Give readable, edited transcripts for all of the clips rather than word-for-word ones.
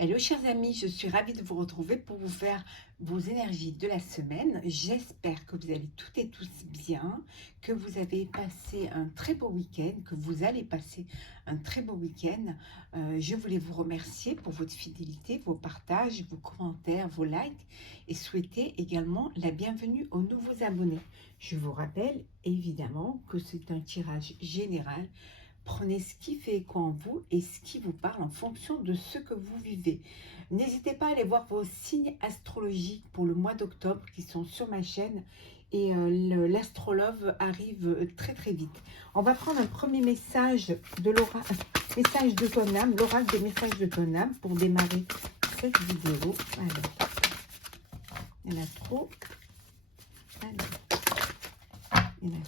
Hello chers amis, je suis ravie de vous retrouver pour vous faire vos énergies de la semaine. J'espère que vous allez toutes et tous bien, que vous avez passé un très beau week-end, que vous allez passer un très beau week-end. Je voulais vous remercier pour votre fidélité, vos partages, vos commentaires, vos likes et souhaiter également la bienvenue aux nouveaux abonnés. Je vous rappelle évidemment que c'est un tirage général. Prenez ce qui fait écho en vous et ce qui vous parle en fonction de ce que vous vivez. N'hésitez pas à aller voir vos signes astrologiques pour le mois d'octobre qui sont sur ma chaîne. Et l'astrologue arrive très très vite. On va prendre un premier message de l'oracle, message de ton âme, l'oracle des messages de ton âme pour démarrer cette vidéo. Alors, il y en a trop. Alors, il y en a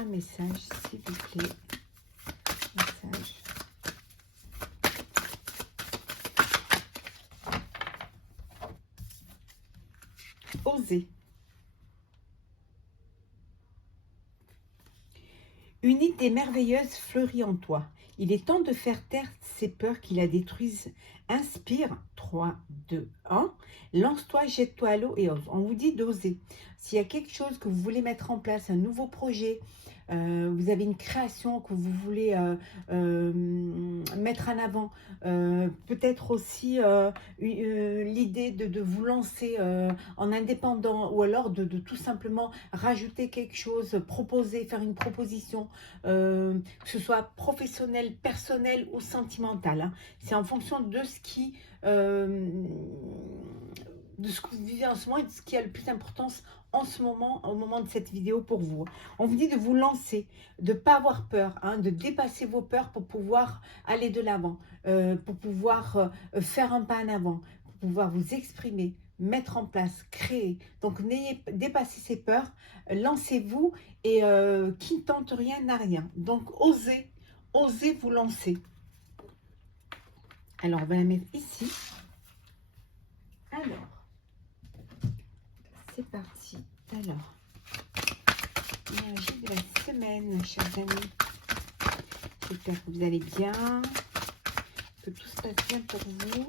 un message, s'il vous plaît. Message. Osez. Une idée merveilleuse fleurit en toi. Il est temps de faire taire ces peurs qui la détruisent. Inspire. 3, 2, 1. Lance-toi, jette-toi à l'eau et ose. On vous dit d'oser. S'il y a quelque chose que vous voulez mettre en place, un nouveau projet, vous avez une création que vous voulez mettre en avant, peut-être aussi l'idée de vous lancer en indépendant ou alors de tout simplement rajouter quelque chose, proposer, faire une proposition, que ce soit professionnel, personnel ou sentimental. Hein. C'est en fonction de ce qui... de ce que vous vivez en ce moment et de ce qui a le plus d'importance en ce moment, au moment de cette vidéo pour vous. On vous dit de vous lancer, de ne pas avoir peur, hein, de dépasser vos peurs pour pouvoir aller de l'avant, pour pouvoir faire un pas en avant, pour pouvoir vous exprimer, mettre en place, créer. Donc, dépassez ces peurs, lancez-vous et qui ne tente rien n'a rien. Donc, osez vous lancer. Alors, on va la mettre ici. Alors, c'est parti. Alors, énergie de la semaine, chers amis. J'espère que vous allez bien, que tout se passe bien pour vous.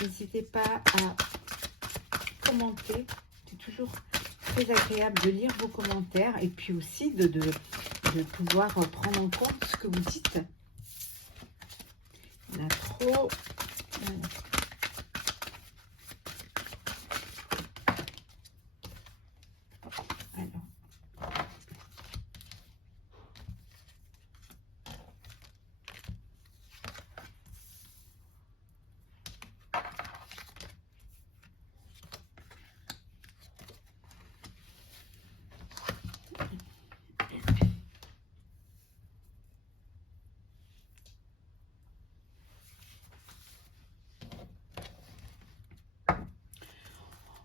N'hésitez pas à commenter. C'est toujours très agréable de lire vos commentaires et puis aussi de pouvoir prendre en compte ce que vous dites. Il y en a trop. Voilà.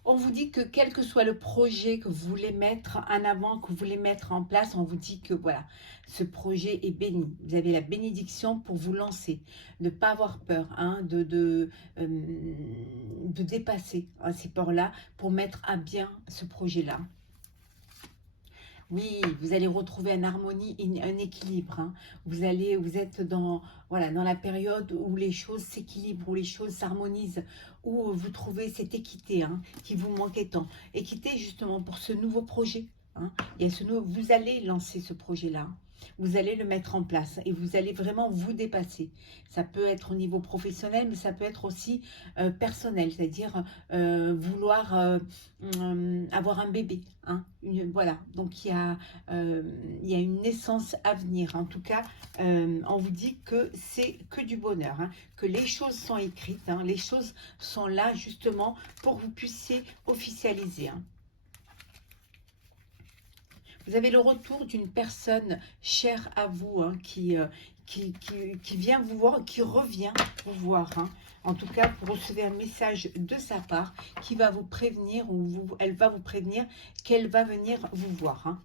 On vous dit que quel que soit le projet que vous voulez mettre en avant, que vous voulez mettre en place, on vous dit que voilà, ce projet est béni. Vous avez la bénédiction pour vous lancer, ne pas avoir peur, hein, de dépasser hein, ces peurs-là pour mettre à bien ce projet-là. Oui, vous allez retrouver une harmonie, un équilibre. Hein. Vous êtes dans, voilà, dans la période où les choses s'équilibrent, où les choses s'harmonisent, où vous trouvez cette équité hein, qui vous manquait tant. Équité justement pour ce nouveau projet. Hein. Et vous allez lancer ce projet-là. Vous allez le mettre en place et vous allez vraiment vous dépasser. Ça peut être au niveau professionnel, mais ça peut être aussi personnel, c'est-à-dire vouloir avoir un bébé. Hein, voilà, donc il y a une naissance à venir. En tout cas, on vous dit que c'est que du bonheur, hein, que les choses sont écrites, hein, les choses sont là justement pour que vous puissiez officialiser. Hein. Vous avez le retour d'une personne chère à vous, hein, qui vient vous voir, qui revient vous voir. Hein. En tout cas, vous recevez un message de sa part qui va vous prévenir, ou elle va vous prévenir qu'elle va venir vous voir. Hein.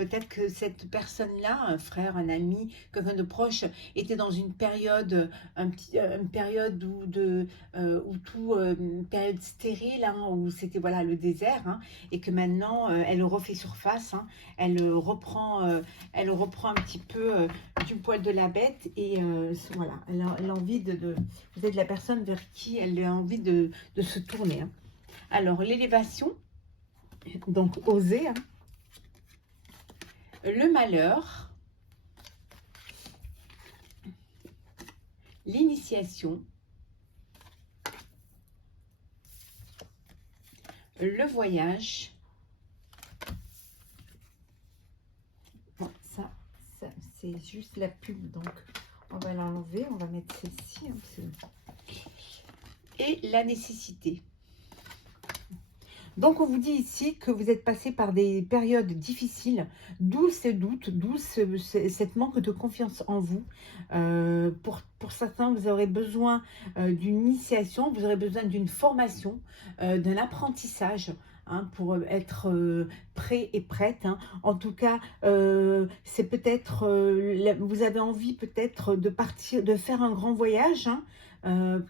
peut-être que cette personne-là, un frère, un ami, quelqu'un de proche, était dans une période, une période une période stérile, hein, où c'était voilà le désert, hein, et que maintenant elle refait surface, hein, elle reprend un petit peu du poil de la bête et voilà, elle a envie vous êtes la personne vers qui elle a envie de se tourner, hein. Alors l'élévation, donc oser, hein, le malheur, l'initiation, le voyage. Bon, ça c'est juste la pub, donc on va l'enlever, on va mettre celle-ci, hein, et la nécessité. Donc, on vous dit ici que vous êtes passé par des périodes difficiles, d'où ces doutes, d'où cette manque de confiance en vous. Pour certains, vous aurez besoin d'une initiation, vous aurez besoin d'une formation, d'un apprentissage, hein, pour être prêt et prête, hein. En tout cas, c'est peut-être, vous avez envie peut-être de partir, de faire un grand voyage, hein.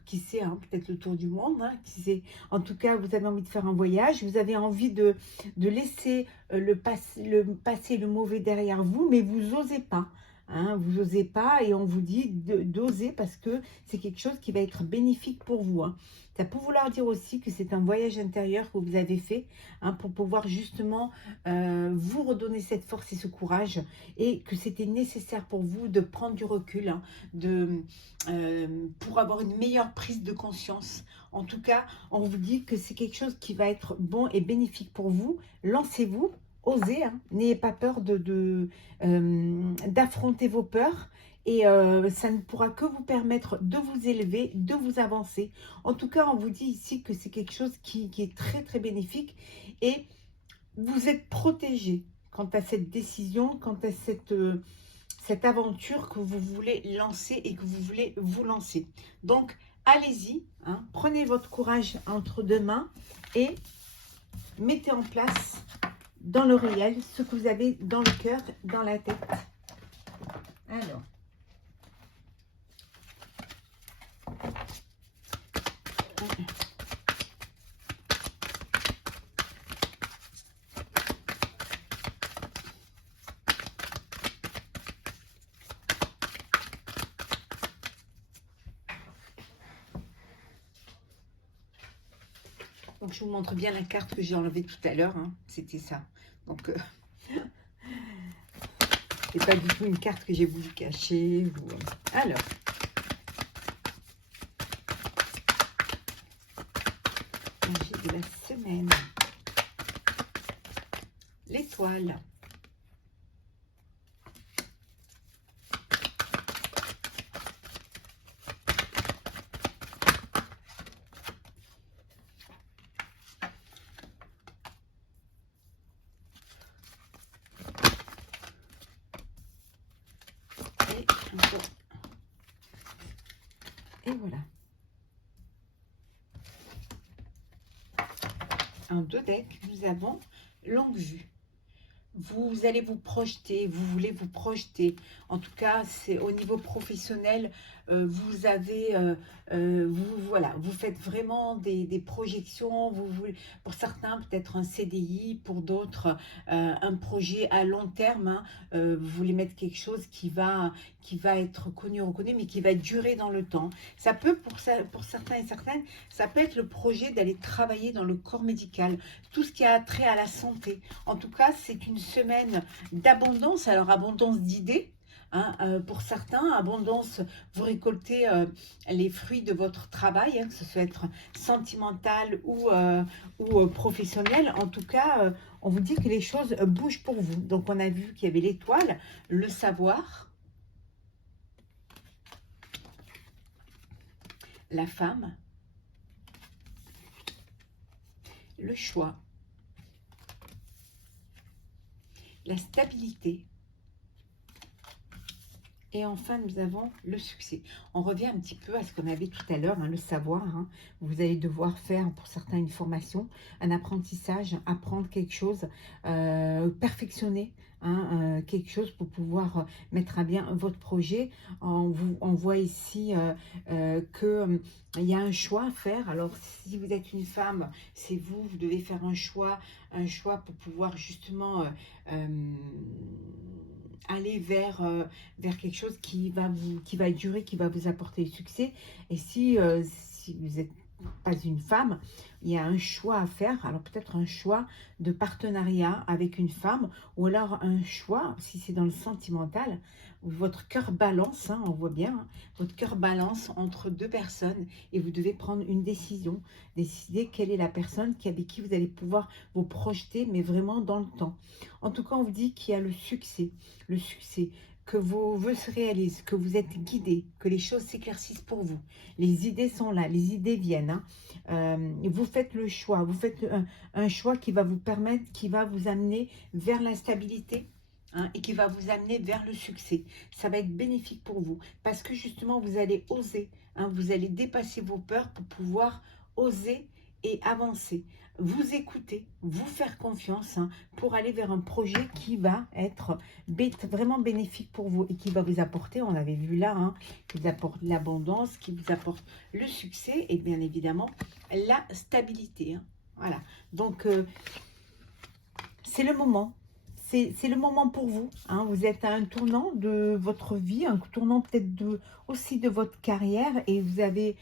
Qui sait, hein, peut-être le tour du monde, hein, qui sait. En tout cas, vous avez envie de faire un voyage, vous avez envie de laisser le passé, le mauvais derrière vous, mais vous n'osez pas. Hein, vous n'osez pas et on vous dit d'oser parce que c'est quelque chose qui va être bénéfique pour vous, hein. Ça peut vouloir dire aussi que c'est un voyage intérieur que vous avez fait, hein, pour pouvoir justement vous redonner cette force et ce courage, et que c'était nécessaire pour vous de prendre du recul, hein, pour avoir une meilleure prise de conscience. En tout cas, on vous dit que c'est quelque chose qui va être bon et bénéfique pour vous. Lancez-vous, osez, hein, n'ayez pas peur d'affronter vos peurs. Et ça ne pourra que vous permettre de vous élever, de vous avancer. En tout cas, on vous dit ici que c'est quelque chose qui est très, très bénéfique. Et vous êtes protégé quant à cette décision, quant à cette aventure que vous voulez lancer et que vous voulez vous lancer. Donc, allez-y, hein, prenez votre courage entre deux mains et mettez en place dans le réel ce que vous avez dans le cœur, dans la tête. Alors, donc je vous montre bien la carte que j'ai enlevée tout à l'heure, hein, c'était ça. Donc, c'est pas du tout une carte que j'ai voulu cacher. Alors, magie de la semaine. L'étoile. Et voilà. En deux decks, nous avons longue vue. Vous allez vous projeter, vous voulez vous projeter. En tout cas, c'est au niveau professionnel, vous avez, voilà, vous faites vraiment des projections. Pour certains, peut-être un CDI, pour d'autres, un projet à long terme, hein. Vous voulez mettre quelque chose qui va être connu, reconnu, mais qui va durer dans le temps. Ça peut, pour certains et certaines, ça peut être le projet d'aller travailler dans le corps médical, tout ce qui a trait à la santé. En tout cas, c'est une semaine d'abondance. Alors, abondance d'idées, hein, pour certains, abondance, vous récoltez les fruits de votre travail, hein, que ce soit être sentimental ou professionnel. En tout cas, on vous dit que les choses bougent pour vous. Donc, on a vu qu'il y avait l'étoile, le savoir, la femme, le choix, la stabilité, et enfin nous avons le succès. On revient un petit peu à ce qu'on avait tout à l'heure, hein, le savoir, hein. Vous allez devoir faire pour certains une formation, un apprentissage, apprendre quelque chose, perfectionner, hein, quelque chose pour pouvoir mettre à bien votre projet. On voit ici qu'il y a un choix à faire. Alors, si vous êtes une femme, c'est vous, vous devez faire un choix pour pouvoir justement aller vers quelque chose qui va durer, qui va vous apporter le succès. Et si vous n'êtes pas une femme, il y a un choix à faire. Alors peut-être un choix de partenariat avec une femme, ou alors un choix, si c'est dans le sentimental, où votre cœur balance, hein, on voit bien, hein, votre cœur balance entre deux personnes et vous devez prendre une décision, décider quelle est la personne avec qui vous allez pouvoir vous projeter, mais vraiment dans le temps. En tout cas, on vous dit qu'il y a le succès, que vos vœux se réalisent, que vous êtes guidé, que les choses s'éclaircissent pour vous. Les idées sont là, les idées viennent. Hein. Vous faites le choix, vous faites un choix qui va vous permettre, qui va vous amener vers la stabilité, hein, et qui va vous amener vers le succès. Ça va être bénéfique pour vous parce que justement, vous allez oser, hein, vous allez dépasser vos peurs pour pouvoir oser et avancer. Vous écouter, vous faire confiance, hein, pour aller vers un projet qui va être vraiment bénéfique pour vous et qui va vous apporter, on l'avait vu là, hein, qui vous apporte l'abondance, qui vous apporte le succès et bien évidemment la stabilité. Hein. Voilà, donc c'est le moment. C'est le moment pour vous. Hein. Vous êtes à un tournant de votre vie, un tournant peut-être aussi de votre carrière et vous allez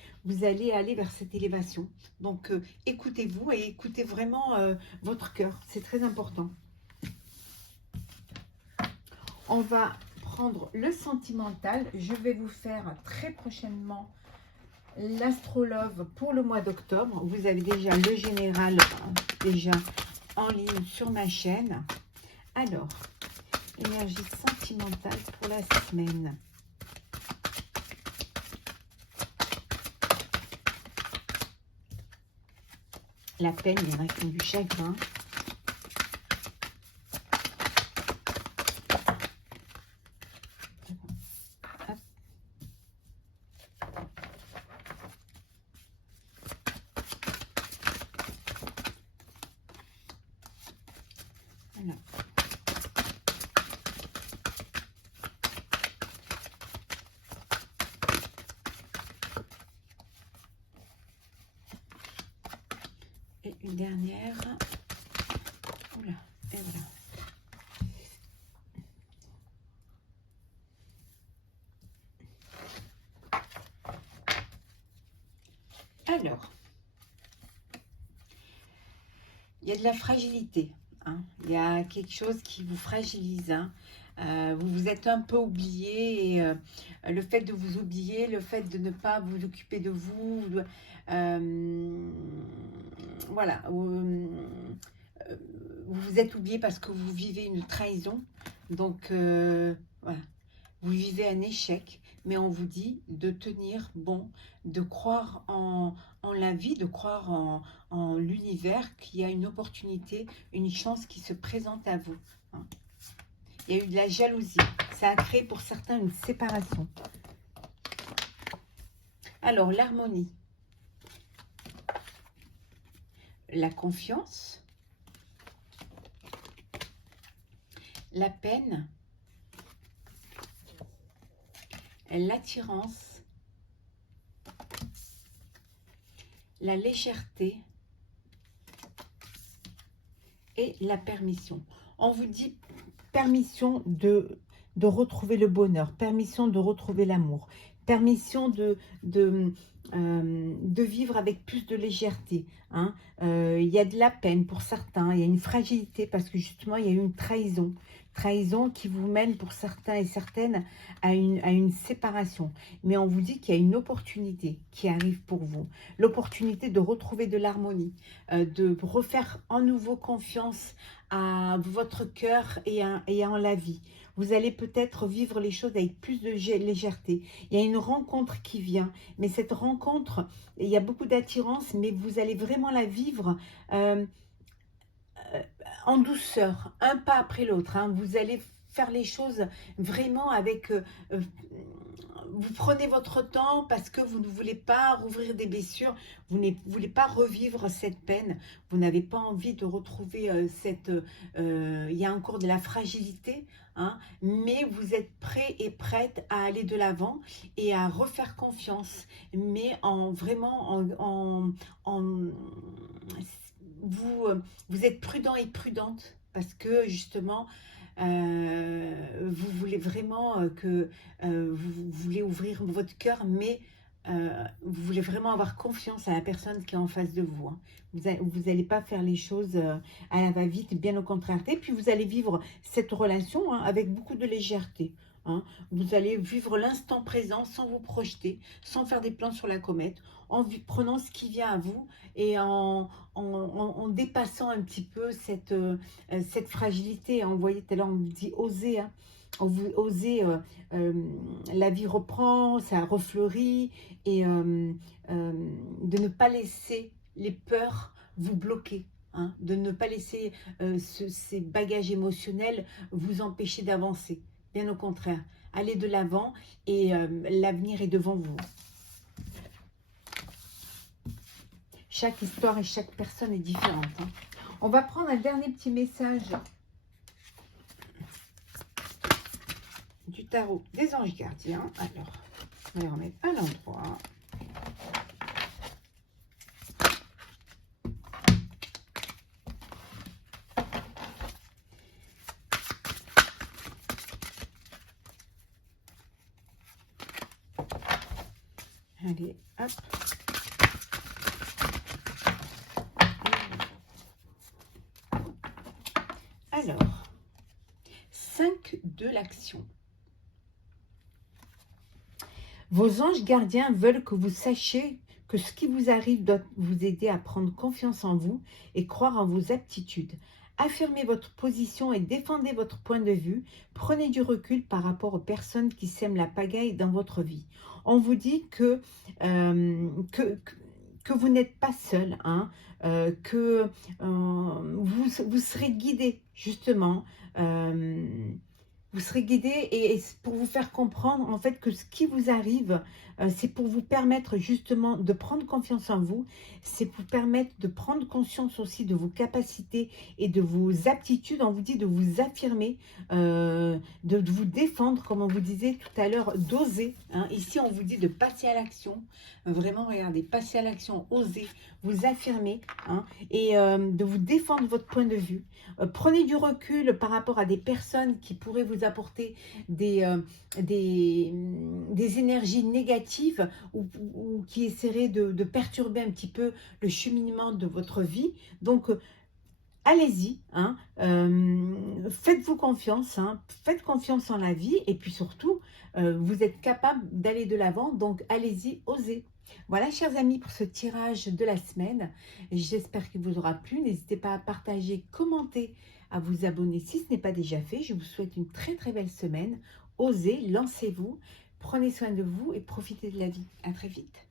aller vers cette élévation. Donc, écoutez-vous et écoutez vraiment votre cœur. C'est très important. On va prendre le sentimental. Je vais vous faire très prochainement l'astrologue pour le mois d'octobre. Vous avez déjà le général déjà en ligne sur ma chaîne. Alors, énergie sentimentale pour la semaine. La peine, il y en a qui ont du chagrin. Hop. Voilà. Et une dernière. Oula, et voilà. Alors, il y a de la fragilité. Hein. Il y a quelque chose qui vous fragilise. Hein. Vous vous êtes un peu oublié et le fait de vous oublier, le fait de ne pas vous occuper de vous, voilà, vous vous êtes oublié parce que vous vivez une trahison. Donc, voilà, vous vivez un échec, mais on vous dit de tenir bon, de croire en la vie, de croire en l'univers, qu'il y a une opportunité, une chance qui se présente à vous. Hein. Il y a eu de la jalousie. Ça a créé pour certains une séparation. Alors, l'harmonie. La confiance. La peine. L'attirance. La légèreté. Et la permission. On vous dit permission de retrouver le bonheur, permission de retrouver l'amour, permission de vivre avec plus de légèreté. Hein. Il y a de la peine pour certains, il y a une fragilité parce que justement il y a eu une trahison. Trahison qui vous mène pour certains et certaines à une séparation. Mais on vous dit qu'il y a une opportunité qui arrive pour vous. L'opportunité de retrouver de l'harmonie, de refaire en nouveau confiance à votre cœur et en la vie. Vous allez peut-être vivre les choses avec plus de légèreté. Il y a une rencontre qui vient, mais cette rencontre, il y a beaucoup d'attirance, mais vous allez vraiment la vivre en douceur, un pas après l'autre. Hein. Vous allez faire les choses vraiment avec vous prenez votre temps parce que vous ne voulez pas rouvrir des blessures, vous ne voulez pas revivre cette peine, vous n'avez pas envie de retrouver il y a encore de la fragilité, hein, mais vous êtes prêt et prête à aller de l'avant et à refaire confiance, mais en vraiment vous, vous êtes prudent et prudente parce que justement vous voulez vraiment vous voulez ouvrir votre cœur, mais vous voulez vraiment avoir confiance à la personne qui est en face de vous, hein. Vous n'allez pas faire les choses à la va-vite, bien au contraire. Et puis vous allez vivre cette relation, hein, avec beaucoup de légèreté, hein. Vous allez vivre l'instant présent sans vous projeter, sans faire des plans sur la comète, prenant ce qui vient à vous et en dépassant un petit peu cette fragilité. Vous voyez, tout à l'heure on vous dit oser, hein. Oser, la vie reprend, ça refleurit, et de ne pas laisser les peurs vous bloquer, hein, de ne pas laisser ces bagages émotionnels vous empêcher d'avancer. Bien au contraire, allez de l'avant et l'avenir est devant vous. Chaque histoire et chaque personne est différente, hein. On va prendre un dernier petit message du tarot des anges gardiens. Alors, on va les remettre à l'endroit. Allez, hop. Alors, 5 de l'action. Vos anges gardiens veulent que vous sachiez que ce qui vous arrive doit vous aider à prendre confiance en vous et croire en vos aptitudes. Affirmez votre position et défendez votre point de vue. Prenez du recul par rapport aux personnes qui sèment la pagaille dans votre vie. On vous dit que vous n'êtes pas seul, hein, que vous serez guidé, justement. Vous serez guidé et pour vous faire comprendre en fait que ce qui vous arrive, c'est pour vous permettre justement de prendre confiance en vous, c'est pour vous permettre de prendre conscience aussi de vos capacités et de vos aptitudes. On vous dit de vous affirmer, de vous défendre, comme on vous disait tout à l'heure, d'oser, hein. Ici, on vous dit de passer à l'action. Vraiment, regardez, passer à l'action, oser, vous affirmer, hein, et de vous défendre votre point de vue. Prenez du recul par rapport à des personnes qui pourraient vous apporter des énergies négatives ou qui essaieraient de perturber un petit peu le cheminement de votre vie. Donc, allez-y, hein, faites-vous confiance, hein, faites confiance en la vie et puis surtout, vous êtes capable d'aller de l'avant, donc allez-y, osez. Voilà, chers amis, pour ce tirage de la semaine. J'espère qu'il vous aura plu. N'hésitez pas à partager, commenter, à vous abonner si ce n'est pas déjà fait. Je vous souhaite une très très belle semaine. Osez, lancez-vous, prenez soin de vous et profitez de la vie. À très vite.